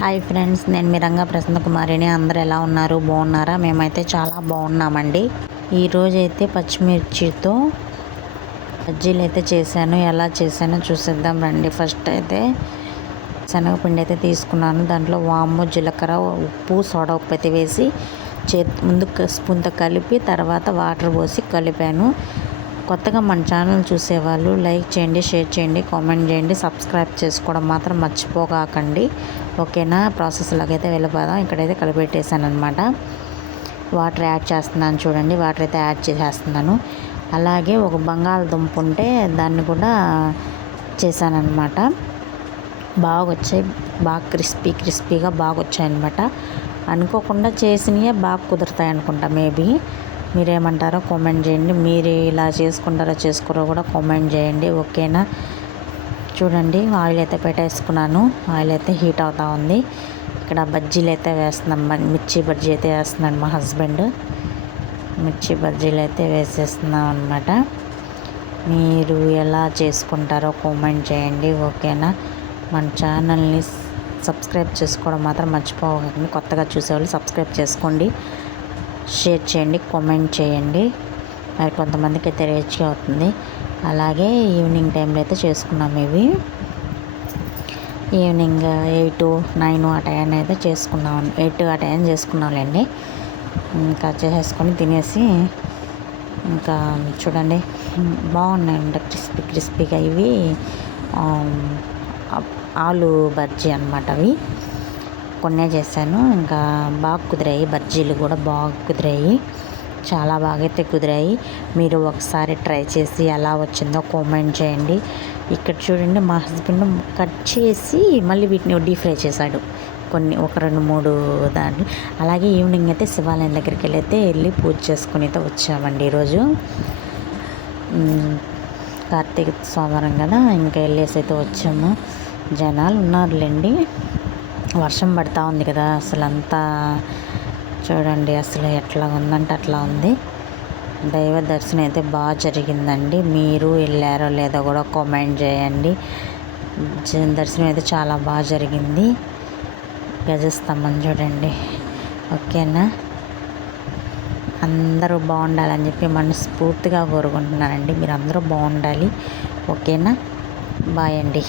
Hi friends, నేను మీ రంగా ప్రసన్న కుమారిని. అందరూ ఎలా ఉన్నారు? బాగున్నారా? మేమైతే చాలా బాగున్నామండి. ఈరోజైతే పచ్చిమిర్చితో బజ్జీలు అయితే చేశాను. ఎలా చేశానో చూసేద్దాం రండి. ఫస్ట్ అయితే శనగపిండి అయితే తీసుకున్నాను. దాంట్లో వాము, జీలకర్ర, ఉప్పు, సోడా ఉప్పు అయితే వేసి ముందు స్పూన్తో కలిపి తర్వాత వాటర్ పోసి కలిపాను. కొత్తగా మన ఛానల్ చూసేవాళ్ళు లైక్ చేయండి, షేర్ చేయండి, కామెంట్ చేయండి, సబ్స్క్రైబ్ చేసుకోవడం మాత్రం మర్చిపోకండి. ఓకేనా? ప్రాసెస్ లాగైతే వెళ్ళిపోదాం. ఇక్కడైతే కలిపెట్టేసాను అనమాట. వాటర్ యాడ్ చేస్తున్నాను చూడండి. వాటర్ అయితే యాడ్ చేసేస్తున్నాను. అలాగే ఒక బంగాళదుంప ఉంటే దాన్ని కూడా చేశానమాట. బాగా వచ్చాయి, బాగా క్రిస్పీగా బాగా వచ్చాయి అనమాట. అనుకోకుండా చేసినవే బాగా కుదురుతాయి అనుకుంటా. మేబీ మీరేమంటారో కామెంట్ చేయండి. మీరు ఇలా చేసుకుంటారో చేసుకోరో కూడా కామెంట్ చేయండి. ఓకేనా? చూడండి, ఆయిల్ అయితే పెట్టేసుకున్నాను. ఆయిల్ అయితే హీట్ అవుతూ ఉంది. ఇక్కడ బజ్జీలు అయితే వేస్తున్నాం. మిర్చి బజ్జీ అయితే వేస్తున్నాడు మా హస్బెండ్. మిర్చి బజ్జీలు అయితే వేసేస్తున్నాం అనమాట. మీరు ఎలా చేసుకుంటారో కామెంట్ చేయండి. ఓకేనా? మన ఛానల్ని సబ్స్క్రైబ్ చేసుకోవడం మాత్రం మర్చిపోకండి. కొత్తగా చూసేవాళ్ళు సబ్స్క్రైబ్ చేసుకోండి, షేర్ చేయండి, కామెంట్ చేయండి. మరి కొంతమందికి అయితే రీచ్గా అవుతుంది. అలాగే ఈవినింగ్ టైంలో అయితే చేసుకున్నాము. ఇవి ఈవినింగ్ 8, 9 ఆ టైం అయితే చేసుకున్నాం. 8 ఆ టైం చేసుకున్నాంలేండి. ఇంకా చేసేసుకొని తినేసి ఇంకా చూడండి బాగున్నాయండి, క్రిస్పీగా. ఇవి ఆలు బజ్జీ అనమాట. అవి కొన్నే చేశాను. ఇంకా బాగా కుదిరాయి. బజ్జీలు కూడా బాగా కుదిరాయి. చాలా బాగా అయితే కుదిరాయి. మీరు ఒకసారి ట్రై చేసి ఎలా వచ్చిందో కామెంట్ చేయండి. ఇక్కడ చూడండి, మా హస్బెండ్ కట్ చేసి మళ్ళీ వీటిని డీప్ ఫ్రై చేశాడు. ఒక 2-3 దాన్ని. అలాగే ఈవినింగ్ అయితే శివాలయం దగ్గరికి వెళ్ళి పూజ చేసుకుని అయితే వచ్చామండి. ఈరోజు కార్తీక సోమవారం కదా, ఇంకా వెళ్ళేసి అయితే వచ్చాము. జనాలు ఉన్నారులేండి. వర్షం పడతా ఉంది కదా, అసలు అంతా చూడండి అసలు ఎట్లా ఉందంటే అట్లా ఉంది. దైవ దర్శనం అయితే బాగా జరిగిందండి. మీరు వెళ్ళారో లేదో కూడా కామెంట్ చేయండి. దర్శనం అయితే చాలా బాగా జరిగింది. గజస్తంభం చూడండి. ఓకేనా? అందరూ బాగుండాలని చెప్పి మనస్ఫూర్తిగా కోరుకుంటున్నానండి. మీరు అందరూ బాగుండాలి. ఓకేనా? బాయ్ అండి.